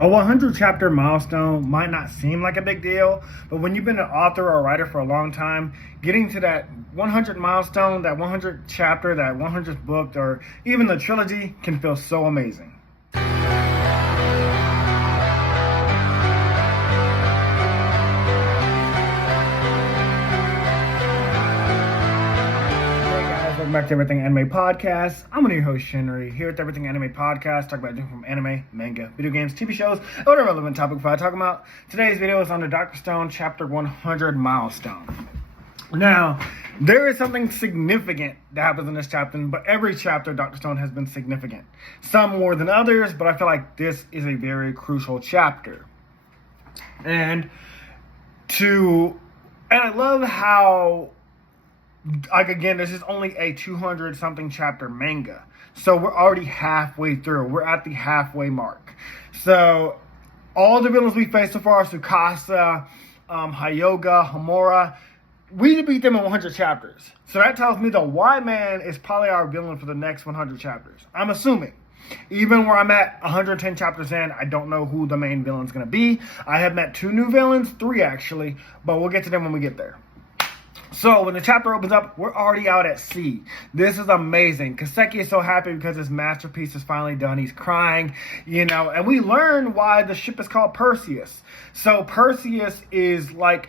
A 100 chapter milestone might not seem like a big deal, but when you've been an author or a writer for a long time, getting to that 100 milestone, that 100 chapter, that 100th book, or even the trilogy can feel so amazing. Welcome back to Everything Anime Podcast. I'm one of your host, Shinry, here with Everything Anime Podcast, talk about everything from anime, manga, video games, TV shows, and whatever relevant topic I talk about. Today's video is on the Dr. Stone Chapter 100 milestone. Now, there is something significant that happens in this chapter, but every chapter of Dr. Stone has been significant. Some more than others, but I feel like this is a very crucial chapter. And I love how, like, again, this is only a 200 something chapter manga, so we're already halfway through. We're at the halfway mark. So all the villains we faced so far, Tsukasa, Hyoga, Homura, we need to beat them in 100 chapters. So that tells me the Y-Man is probably our villain for the next 100 chapters, I'm assuming. Even where I'm at 110 chapters in, I don't know who the main villain's going to be. I have met 2 new villains, 3 actually, but we'll get to them when we get there. So when the chapter opens up, we're already out at sea. This is amazing. Kaseki is so happy because his masterpiece is finally done. He's crying, and we learn why the ship is called Perseus. So Perseus is like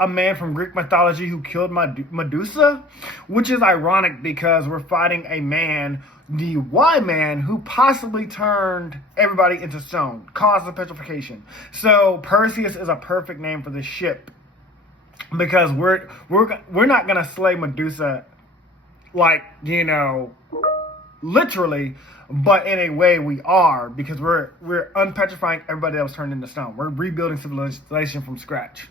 a man from Greek mythology who killed Medusa, which is ironic because we're fighting a man, the Y-Man, who possibly turned everybody into stone, caused the petrification. So Perseus is a perfect name for this ship, because we're not gonna slay Medusa, like, literally, but in a way we are, because we're unpetrifying everybody that was turned into stone. We're rebuilding civilization from scratch.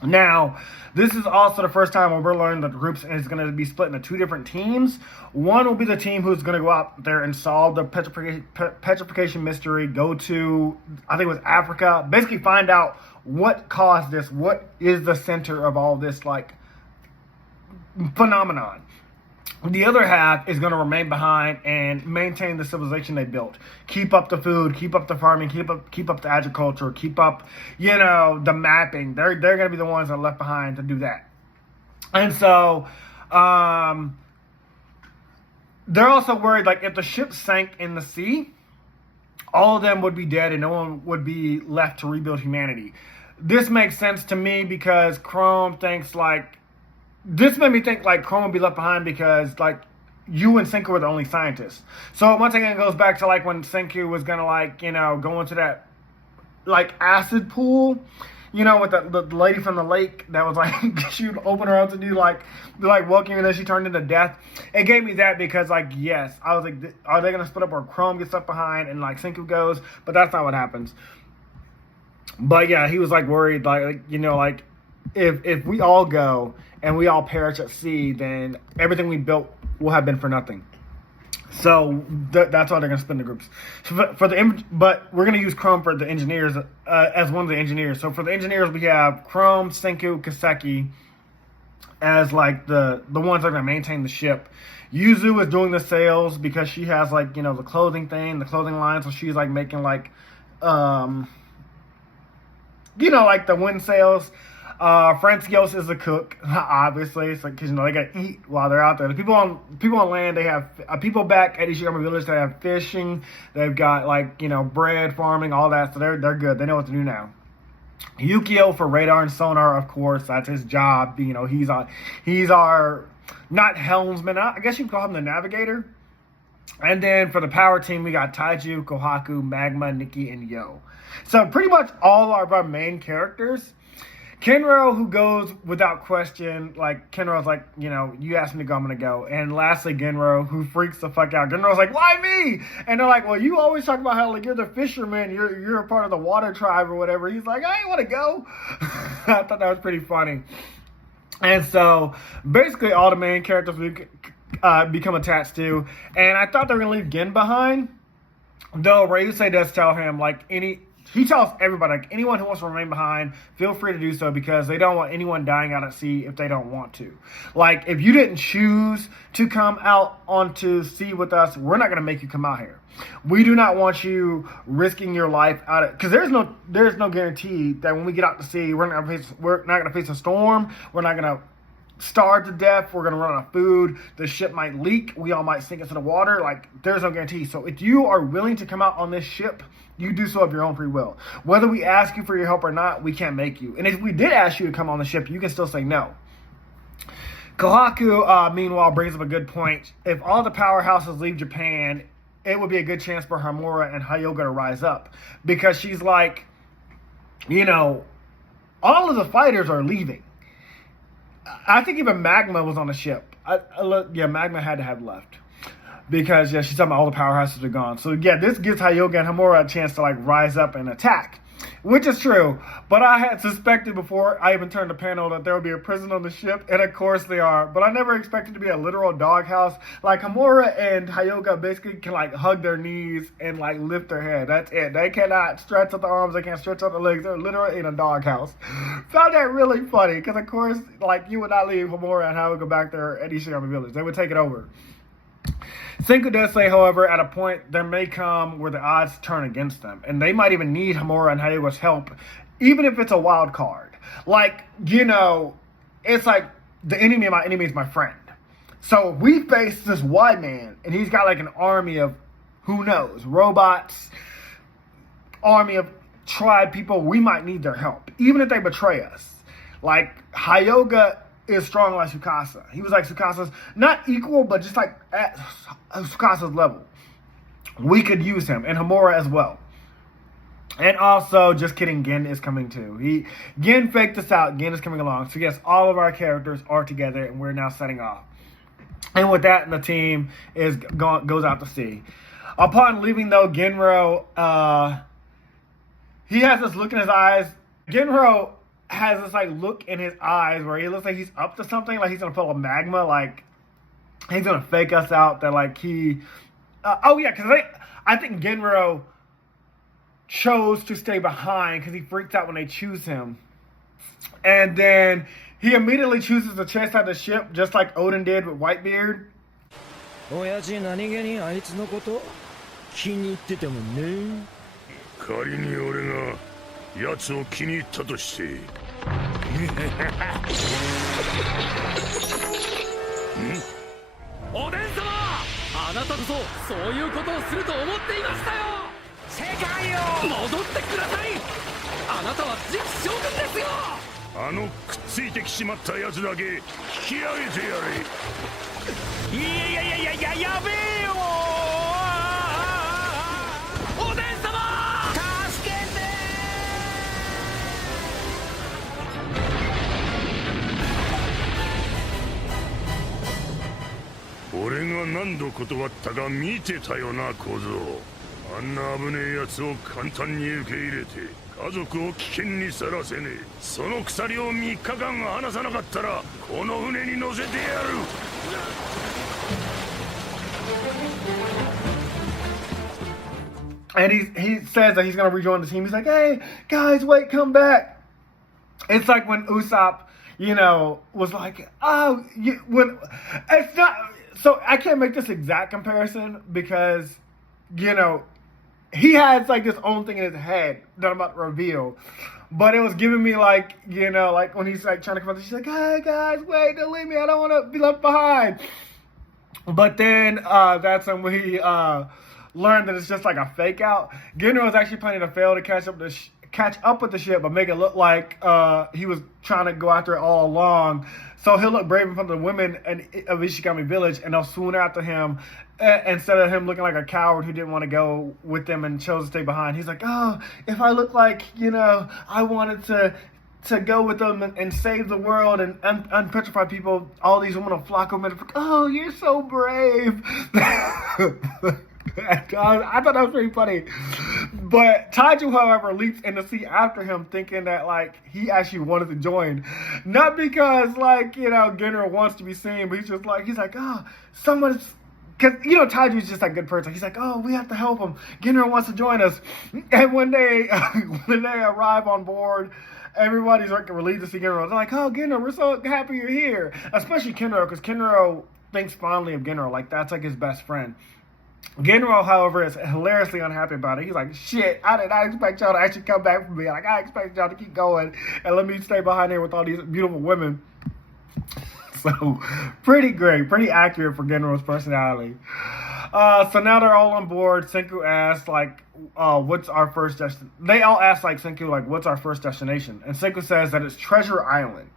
Now, this is also the first time when we're learning that the group is going to be split into 2 different teams. One will be the team who's going to go out there and solve the petrification mystery, go to, I think it was Africa, basically find out what caused this, what is the center of all this, like, phenomenon. The other half is going to remain behind and maintain the civilization they built. Keep up the food, keep up the farming, keep up the agriculture, keep up, the mapping. They're going to be the ones that are left behind to do that. And so, they're also worried, like, if the ship sank in the sea, all of them would be dead and no one would be left to rebuild humanity. This makes sense to me because Chrome thinks, like, this made me think, like, Chrome would be left behind because, like, you and Senku were the only scientists. So once again, it goes back to, like, when Senku was going to, like, go into that, like, acid pool, with the lady from the lake that was, like, she would open her up to do, like walking, and then she turned into death. It gave me that because, like, yes, I was like, are they going to split up where Chrome gets left behind and, like, Senku goes? But that's not what happens. But, yeah, he was, like, worried, like if we all go and we all perish at sea, then everything we built will have been for nothing. So that's why they're going to split the groups. So but we're going to use Chrome for the engineers as one of the engineers. So for the engineers, we have Chrome, Senku, Kaseki as, like, the ones that are going to maintain the ship. Yuzu is doing the sales because she has, like, the clothing thing, the clothing line. So she's, like, making, like, like the wind sails. Francios is a cook, obviously, because they gotta eat while they're out there. The people on land, they have people back at Ishigami Village. They have fishing, they've got, like, bread farming, all that. So they're good. They know what to do now. Yukio for radar and sonar, of course, that's his job. He's our not helmsman. I guess you could call him the navigator. And then for the power team, we got Taiju, Kohaku, Magma, Nikki, and Yo. So pretty much all of our main characters. Kenro, who goes without question, like, Kenro's like, you asked me to go, I'm going to go. And lastly, Genro, who freaks the fuck out. Genro's like, why me? And they're like, well, you always talk about how, like, you're the fisherman, you're a part of the water tribe or whatever. He's like, I ain't want to go. I thought that was pretty funny. And so, basically, all the main characters we become attached to. And I thought they were going to leave Gen behind. Though Ryusei does tell him, like, he tells everybody, like, anyone who wants to remain behind, feel free to do so, because they don't want anyone dying out at sea if they don't want to. Like, if you didn't choose to come out onto sea with us, we're not going to make you come out here. We do not want you risking your life out of, because there's no guarantee that when we get out to sea, we're not going to face a storm. We're not going to starve to death. We're going to run out of food. The ship might leak. We all might sink into the water. Like, there's no guarantee. So if you are willing to come out on this ship, you do so of your own free will. Whether we ask you for your help or not, we can't make you. And if we did ask you to come on the ship, you can still say no. Kohaku, meanwhile, brings up a good point. If all the powerhouses leave Japan, it would be a good chance for Hamura and Hyoga to rise up. Because she's like, you know, all of the fighters are leaving. I think even Magma was on the ship. Magma had to have left. Because, she's talking about all the powerhouses are gone. So, this gives Hyoga and Hamura a chance to, like, rise up and attack. Which is true. But I had suspected before I even turned the panel that there would be a prison on the ship. And, of course, they are. But I never expected to be a literal doghouse. Like, Hamura and Hyoga basically can, like, hug their knees and, like, lift their head. That's it. They cannot stretch out the arms. They can't stretch out the legs. They're literally in a doghouse. Found that really funny. Because, of course, like, you would not leave Hamura and Hyoga back there at Ishigami Village. They would take it over. Senku does say, however, at a point there may come where the odds turn against them, and they might even need Hamura and Hyoga's help, even if it's a wild card. Like, it's like the enemy of my enemy is my friend. So we face this white man, and he's got like an army of, who knows, robots, army of tribe people. We might need their help, even if they betray us. Like, Hyoga is strong like Tsukasa. He was like Tsukasa's, not equal, but just like at Tsukasa's level. We could use him, and Hamura as well. And also, just kidding, Gen is coming too. Gen faked this out. Gen is coming along. So yes, all of our characters are together, and we're now setting off. And with that, the team goes out to sea. Upon leaving, though, Genro, he has this look in his eyes. Genro has this like look in his eyes where he looks like he's up to something, like he's gonna pull a magma, like he's gonna fake us out that like he because I think Genro chose to stay behind because he freaks out when they choose him, and then he immediately chooses to chase out the ship just like Odin did with Whitebeard. 親父何気にあいつのこと気に入っててもね。仮に俺が奴を気に入ったとして。おでん様、あなたこそそういうことをすると思っていましたよ。世界よ、戻ってください。あなたは次期将軍ですよ。あのくっついてきしまった奴だけ引き上げてやれ。やべえよ。おでん様、助けて。俺が何度断ったか見てたよな小僧。あんな危ねえ奴を簡単に受け入れて家族を危険にさらせねえ。その鎖を3日間離さなかったらこの船に乗せてやる。And he says that he's going to rejoin the team. He's like, hey, guys, wait, come back. It's like when Usopp, was like, it's not. So I can't make this exact comparison because, he has like this own thing in his head that I'm about to reveal. But it was giving me like, like when he's like trying to come out, she's like, hey, guys, wait, don't leave me. I don't want to be left behind. But then that's when we learned that it's just like a fake out. Genro was actually planning to fail to catch up with the ship, but make it look like he was trying to go after it all along. So he'll look brave in front of the women of Ishigami Village, and they'll swoon after him instead of him looking like a coward who didn't want to go with them and chose to stay behind. He's like, oh, if I look like, I wanted to go with them and save the world and unpetrify people, all these women will flock over and oh, you're so brave. I thought that was pretty funny. But Taiju, however, leaps in the sea after him, thinking that, like, he actually wanted to join. Not because, like, Genro wants to be seen, but he's like, oh, someone's because, you know, Taiju's just a good person. He's like, oh, we have to help him. Genro wants to join us. And when they arrive on board, everybody's like relieved to see Genro. They're like, oh, Genro, we're so happy you're here. Especially Kenro, because Kenro thinks fondly of Genro. Like, that's like his best friend. Genro, however, is hilariously unhappy about it. He's like, shit, I did not expect y'all to actually come back for me. Like, I expect y'all to keep going and let me stay behind here with all these beautiful women. So, pretty great, pretty accurate for Genro's personality. So now they're all on board. Senku asks, like, what's our first destination? They all ask, like, Senku, like, what's our first destination? And Senku says that it's Treasure Island.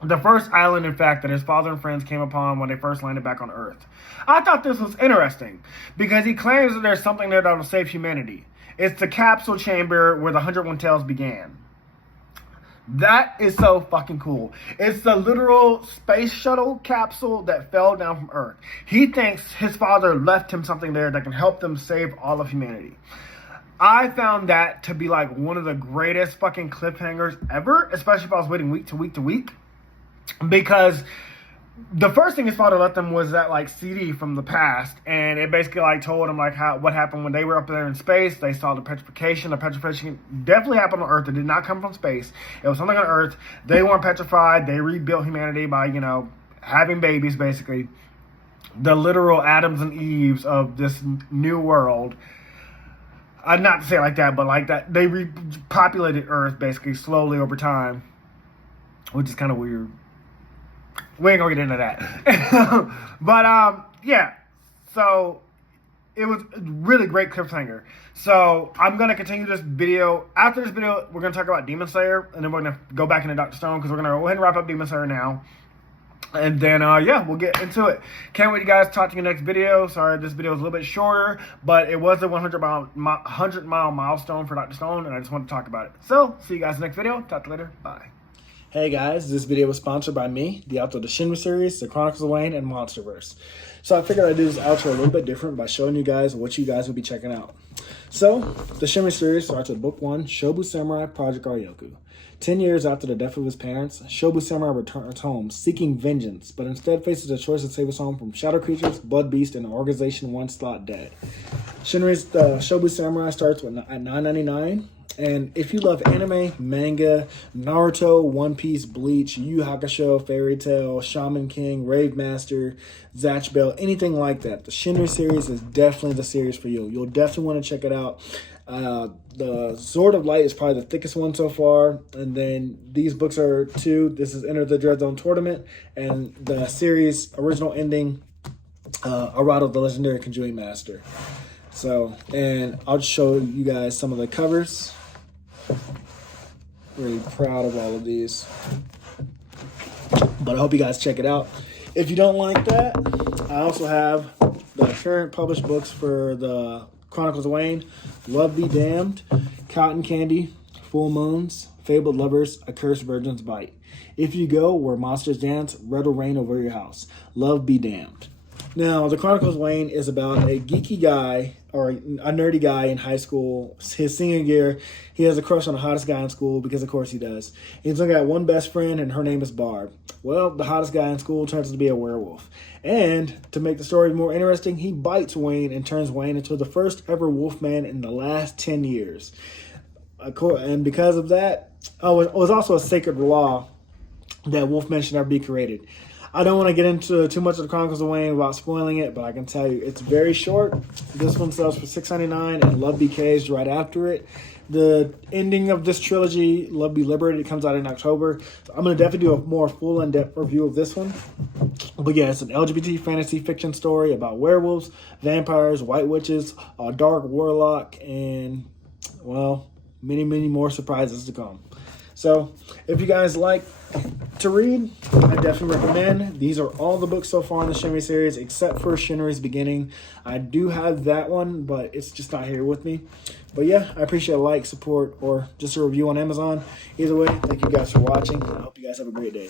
The first island, in fact, that his father and friends came upon when they first landed back on Earth. I thought this was interesting because he claims that there's something there that will save humanity. It's the capsule chamber where the 101 Tales began. That is so fucking cool. It's the literal space shuttle capsule that fell down from Earth. He thinks his father left him something there that can help them save all of humanity. I found that to be like one of the greatest fucking cliffhangers ever, especially if I was waiting week to week to week. Because the first thing his father left them was that like CD from the past, and it basically like told him like what happened when they were up there in space. They saw the petrification. The petrification definitely happened on Earth. It did not come from space. It was something on Earth. They weren't petrified. They rebuilt humanity by, you know, having babies, basically. The literal Adams and Eves of this new world. Not to say it like that, but like that. They repopulated Earth basically slowly over time, which is kind of weird. We ain't gonna get into that. But, yeah. So, it was a really great cliffhanger. So, I'm gonna continue this video. After this video, we're gonna talk about Demon Slayer, and then we're gonna go back into Dr. Stone, because we're gonna go ahead and wrap up Demon Slayer now. And then, yeah, we'll get into it. Can't wait, you guys. Talk to you next video. Sorry, this video is a little bit shorter, but it was a 100-mile milestone for Dr. Stone, and I just wanted to talk about it. So, see you guys in the next video. Talk to you later. Bye. Hey guys, this video was sponsored by me, the author of the Shinry series, the Chronicles of Wayne, and Monsterverse. So I figured I'd do this outro a little bit different by showing you guys what you guys will be checking out. So, the Shinry series starts with Book 1, Shobu Samurai Project Aryoku. 10 years after the death of his parents, Shobu Samurai returns home seeking vengeance, but instead faces the choice to save his home from shadow creatures, blood beasts, and an organization once thought dead. Shinry's Shobu Samurai starts at $9.99. And if you love anime, manga, Naruto, One Piece, Bleach, Yu Yu Hakusho, Fairy Tail, Shaman King, Rave Master, Zatch Bell, anything like that, the Shinry series is definitely the series for you. You'll definitely want to check it out. The Sword of Light is probably the thickest one so far. And then these books are 2. This is Enter the Dread Zone Tournament. And the series original ending, Arado, the Legendary Konjuis Master. So, and I'll just show you guys some of the covers. Really proud of all of these. But I hope you guys check it out. If you don't like that, I also have the current published books for the Chronicles of Wayne, Love Be Damned, Cotton Candy, Full Moons, Fabled Lovers, A Cursed Virgin's Bite. If You Go Where Monsters Dance, Red will Reign Over Your House. Love Be Damned. Now, the Chronicles of Wayne is about a geeky guy, or a nerdy guy in high school. His senior year, he has a crush on the hottest guy in school, because of course he does. He's only got one best friend, and her name is Barb. Well, the hottest guy in school turns out to be a werewolf. And, to make the story more interesting, he bites Wayne and turns Wayne into the first ever wolfman in the last 10 years. And because of that, it was also a sacred law that wolfmen should never be created. I don't want to get into too much of the Chronicles of Wayne without spoiling it, but I can tell you it's very short. This one sells for $6.99, and Love Be Caged right after it. The ending of this trilogy, Love Be Liberated, comes out in October. So I'm going to definitely do a more full in-depth review of this one. But yeah, it's an LGBT fantasy fiction story about werewolves, vampires, white witches, a dark warlock, and, well, many, many more surprises to come. So, if you guys like to read, I definitely recommend. These are all the books so far in the Shinry series, except for Shinry's Beginning. I do have that one, but it's just not here with me. But yeah, I appreciate a like, support, or just a review on Amazon. Either way, thank you guys for watching. I hope you guys have a great day.